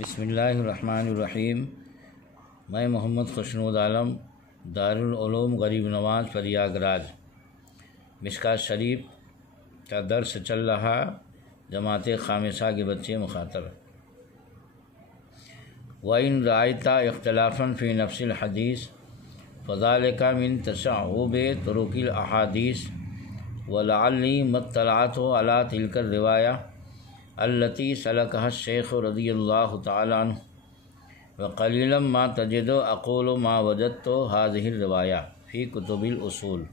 بسم اللہ الرحمن الرحیم۔ میں محمد خوشنود عالم دارالعلوم غریب نواز پریاگراج مشکات شریف کا درس چل رہا، جماعت خامسہ کے بچے مخاطب۔ وَإِن رَأَيْتَ اخْتِلَافًا فِي نَفْسِ الْحَدِيثِ فَذَلِكَ مِن تَشَعُّبِ طُرُقِ الْأَحَادِيثِ وَلَعَلِّي مَا اطَّلَعْتُ عَلَى تِلْكَ الرِّوَايَةِ التي سلكها الشيخ رضي الله تعالى عنه وقليلا ما تجد أقول ما وجدت هذه الرواية في كتب الأصول۔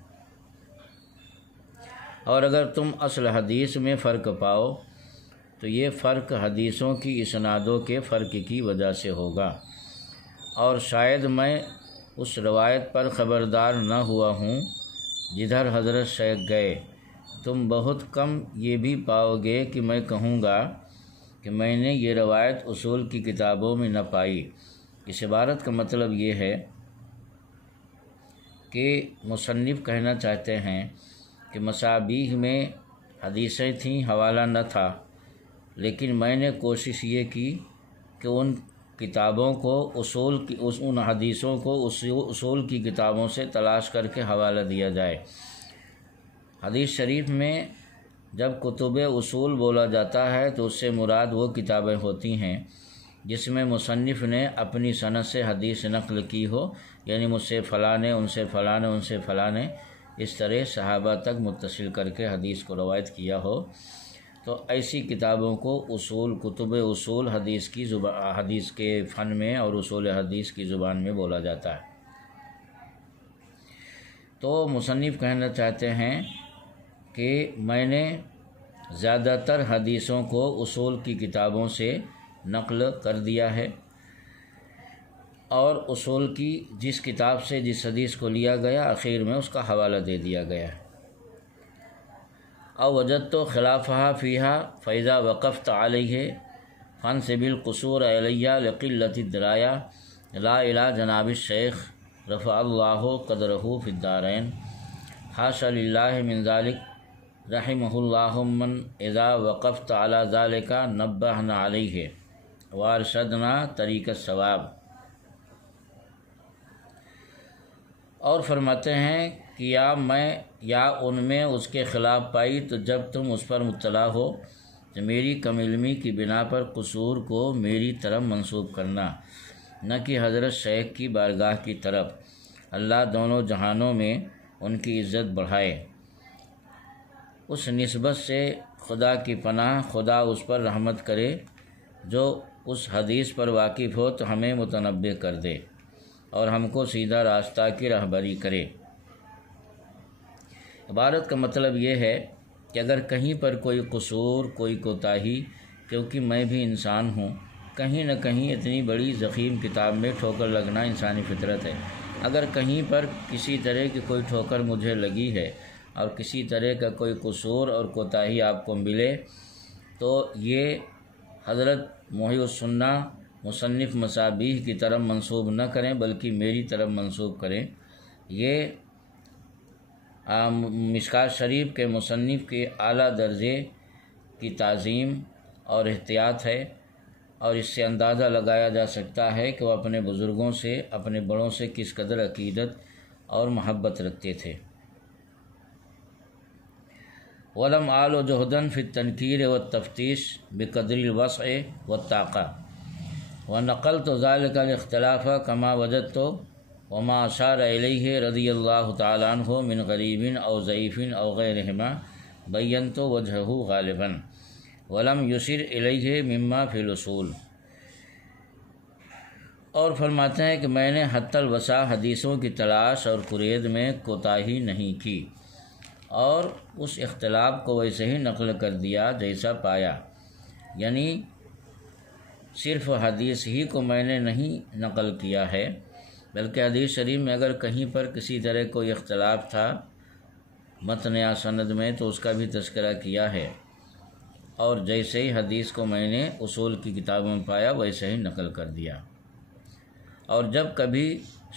اور اگر تم اصل حدیث میں فرق پاؤ تو یہ فرق حدیثوں کی اسنادوں کے فرق کی وجہ سے ہوگا، اور شاید میں اس روایت پر خبردار نہ ہوا ہوں جدھر حضرت شیخ گئے۔ تم بہت کم یہ بھی پاؤ گے کہ میں کہوں گا کہ میں نے یہ روایت اصول کی کتابوں میں نہ پائی۔ اس عبارت کا مطلب یہ ہے کہ مصنف کہنا چاہتے ہیں کہ مصابیح میں حدیثیں تھیں، حوالہ نہ تھا، لیکن میں نے کوشش یہ کی کہ ان کتابوں کو ان حدیثوں کو اصول کی کتابوں سے تلاش کر کے حوالہ دیا جائے۔ حدیث شریف میں جب کتب اصول بولا جاتا ہے تو اس سے مراد وہ کتابیں ہوتی ہیں جس میں مصنف نے اپنی سند سے حدیث نقل کی ہو، یعنی مجھ سے فلاں نے، ان سے فلاں نے، ان سے فلاں نے، اس طرح صحابہ تک متصل کر کے حدیث کو روایت کیا ہو، تو ایسی کتابوں کو کتب اصول حدیث کے فن میں اور اصول حدیث کی زبان میں بولا جاتا ہے۔ تو مصنف کہنا چاہتے ہیں کہ میں نے زیادہ تر حدیثوں کو اصول کی کتابوں سے نقل کر دیا ہے، اور اصول کی جس کتاب سے جس حدیث کو لیا گیا آخر میں اس کا حوالہ دے دیا گیا ہے۔ او وجدت خلافها فيها فإذا وقفت عليه فانسب القصور إلي لقلة الدراية لا إلى جناب الشيخ رفع الله قدره في الدارين حاشا لله من ذلك رحمه الله من اذا وقفت على ذلك نبهنا عليه وارشدنا طریق الصواب۔ اور فرماتے ہیں کہ یا ان میں اس کے خلاف پائی تو جب تم اس پر مطلع ہو تو میری کم علمی کی بنا پر قصور کو میری طرف منسوب کرنا، نہ کہ حضرت شیخ کی بارگاہ کی طرف۔ اللہ دونوں جہانوں میں ان کی عزت بڑھائے۔ اس نسبت سے خدا کی پناہ، خدا اس پر رحمت کرے جو اس حدیث پر واقف ہو تو ہمیں متنبہ کر دے اور ہم کو سیدھا راستہ کی رہبری کرے۔ عبارت کا مطلب یہ ہے کہ اگر کہیں پر کوئی قصور، کوئی کوتاہی، کیونکہ میں بھی انسان ہوں، کہیں نہ کہیں اتنی بڑی ضخیم کتاب میں ٹھوکر لگنا انسانی فطرت ہے، اگر کہیں پر کسی طرح کی کوئی ٹھوکر مجھے لگی ہے اور کسی طرح کا کوئی قصور اور کوتاہی آپ کو ملے تو یہ حضرت محی السنہ مصنف مصابیح کی طرف منسوب نہ کریں بلکہ میری طرف منسوب کریں۔ یہ مشکات شریف کے مصنف کے اعلیٰ درجے کی تعظیم اور احتیاط ہے، اور اس سے اندازہ لگایا جا سکتا ہے کہ وہ اپنے بزرگوں سے، اپنے بڑوں سے کس قدر عقیدت اور محبت رکھتے تھے۔ وَلَمْ آلُ جُهْدًا فِي التَّنْكِيرِ وَالتَّفْتِيشِ بِقَدْرِ الْوَسْعِ وَالطَّاقَةِ وَنَقَلْتُ ذَلِكَ الْاخْتِلَافَ كَمَا وَجَدْتُ وَمَا أَشَارَ إِلَيْهِ رضي الله تعالى عنه من غريب أو ضعيف أو غيرهما بينت وجهه غالبا ولم يشر إليه مما في الأصول۔ اور فرماتے ہیں کہ میں نے حتی الوسع حدیثوں کی تلاش اور قرید میں کوتاہی نہیں کی، اور اس اختلاف کو ویسے ہی نقل کر دیا جیسا پایا، یعنی صرف حدیث ہی کو میں نے نہیں نقل کیا ہے بلکہ حدیث شریف میں اگر کہیں پر کسی طرح کوئی اختلاف تھا متن یا سند میں تو اس کا بھی تذکرہ کیا ہے، اور جیسے ہی حدیث کو میں نے اصول کی کتابوں میں پایا ویسے ہی نقل کر دیا۔ اور جب کبھی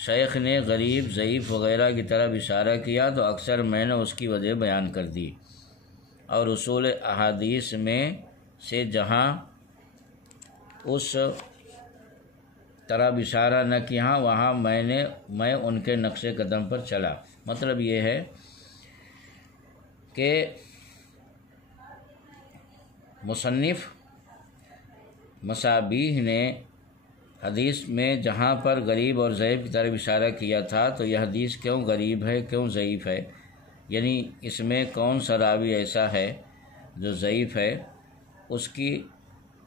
شیخ نے غریب، ضعیف وغیرہ کی طرف اشارہ کیا تو اکثر میں نے اس کی وجہ بیان کر دی، اور اصول احادیث میں سے جہاں اس طرف اشارہ نہ کیا وہاں میں ان کے نقش قدم پر چلا۔ مطلب یہ ہے کہ مصنف مصابیح نے حدیث میں جہاں پر غریب اور ضعیف کی طرف اشارہ کیا تھا تو یہ حدیث کیوں غریب ہے، کیوں ضعیف ہے، یعنی اس میں کون سا راوی ایسا ہے جو ضعیف ہے، اس کی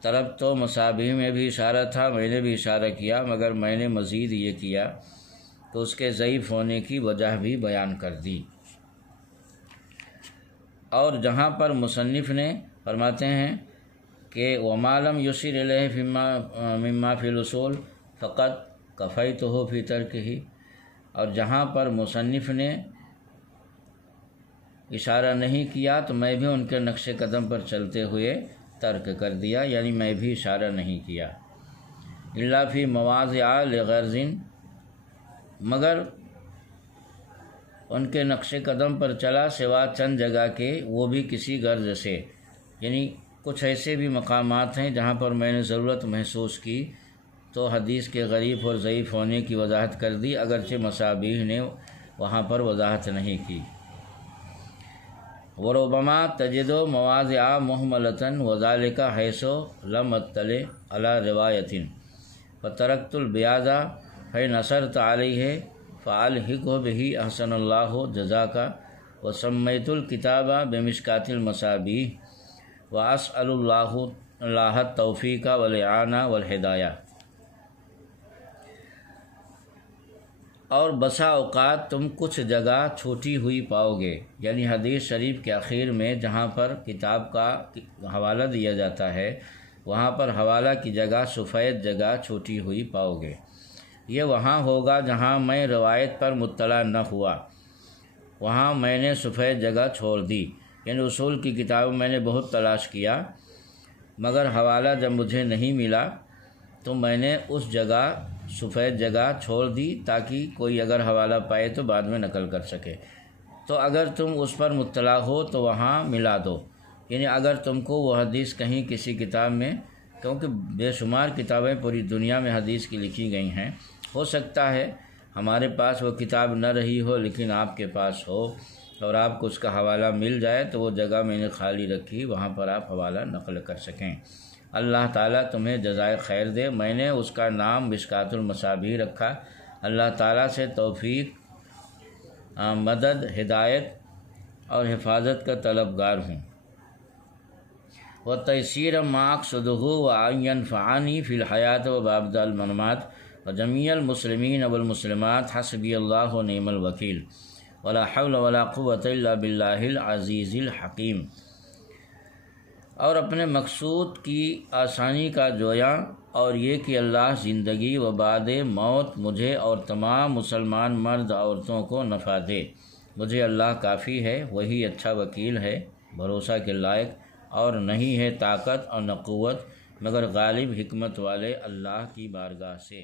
طرف تو مصابیح میں بھی اشارہ تھا، میں نے بھی اشارہ کیا، مگر میں نے مزید یہ کیا تو اس کے ضعیف ہونے کی وجہ بھی بیان کر دی۔ اور جہاں پر مصنف نے فرماتے ہیں کہ وَمَا لَمْ يُشِرْ إِلَيْهِ مِمَّا فِي الْأُصُولِ فَقَدْ كَفَيْتُهُ فِي تَرْكِهِ، اور جہاں پر مصنف نے اشارہ نہیں کیا تو میں بھی ان کے نقش قدم پر چلتے ہوئے ترک کر دیا، یعنی میں بھی اشارہ نہیں کیا۔ إِلَّا فِي مَوَاضِعَ لِغَرْضٍ، مگر ان کے نقش قدم پر چلا سوا چند جگہ کے، وہ بھی کسی غرض سے، یعنی کچھ ایسے بھی مقامات ہیں جہاں پر میں نے ضرورت محسوس کی تو حدیث کے غریب اور ضعیف ہونے کی وضاحت کر دی، اگرچہ مصابیح نے وہاں پر وضاحت نہیں کی۔ وَرُبَّمَا تَجِدُ مَوَاضِعَ مُهْمَلَةً وَذَلِكَ حَيْثُ لَمْ أَطَّلِعْ عَلَى رِوَايَةٍ فَتَرَكْتُ الْبِيَاضَ فَإِنْ أَصَرْتَ عَلَيْهِ فَأَلْحِقْهُ بِهِ أَحْسَنَ اللَّهُ جَزَاكَ، وَسَمَّيْتُ الْكِتَابَ بِمِشْكَاةِ الْمَصَابِيحِ وَأَسْأَلُ اللَّهَ التَّوْفِيقَ وَالْإِعَانَةَ وَالْهِدَایَةَ۔ اور بسا اوقات تم کچھ جگہ چھوٹی ہوئی پاؤ گے، یعنی حدیث شریف کے آخر میں جہاں پر کتاب کا حوالہ دیا جاتا ہے وہاں پر حوالہ کی جگہ سفید جگہ چھوٹی ہوئی پاؤ گے۔ یہ وہاں ہوگا جہاں میں روایت پر مطلع نہ ہوا، وہاں میں نے سفید جگہ چھوڑ دی، یعنی اصول کی کتاب میں نے بہت تلاش کیا مگر حوالہ جب مجھے نہیں ملا تو میں نے اس جگہ سفید جگہ چھوڑ دی تاکہ کوئی اگر حوالہ پائے تو بعد میں نقل کر سکے۔ تو اگر تم اس پر مطلع ہو تو وہاں ملا دو، یعنی اگر تم کو وہ حدیث کہیں کسی کتاب میں، کیونکہ بے شمار کتابیں پوری دنیا میں حدیث کی لکھی گئی ہیں، ہو سکتا ہے ہمارے پاس وہ کتاب نہ رہی ہو لیکن آپ کے پاس ہو اور آپ کو اس کا حوالہ مل جائے تو وہ جگہ میں نے خالی رکھی، وہاں پر آپ حوالہ نقل کر سکیں۔ اللہ تعالیٰ تمہیں جزائے خیر دے۔ میں نے اس کا نام مشکاۃ المصابیح رکھا۔ اللہ تعالیٰ سے توفیق، مدد، ہدایت اور حفاظت کا طلبگار ہوں۔ وَتَيْسِيرَ مَا أَقْصُدُهُ وَأَنْ يَنْفَعَنِي فِي الْحَيَاةِ وَبَعْدَ الْمَمَاتِ وَجَمِيعَ الْمُسْلِمِينَ وَالْمُسْلِمَاتِ حَسْبِيَ اللَّهُ وَنِعْمَ الْوَكِيلُ وَلَا حَوْلَ وَلَا قُوَّةَ إِلَّا بِاللَّهِ الْعَزِيزِ الْحَكِيمِ۔ اور اپنے مقصود کی آسانی کا جویاں، اور یہ کہ اللہ زندگی و بعد موت مجھے اور تمام مسلمان مرد عورتوں کو نفع دے۔ مجھے اللہ کافی ہے، وہی اچھا وکیل ہے، بھروسہ کے لائق، اور نہیں ہے طاقت اور نہ قوت مگر غالب حکمت والے اللہ کی بارگاہ سے۔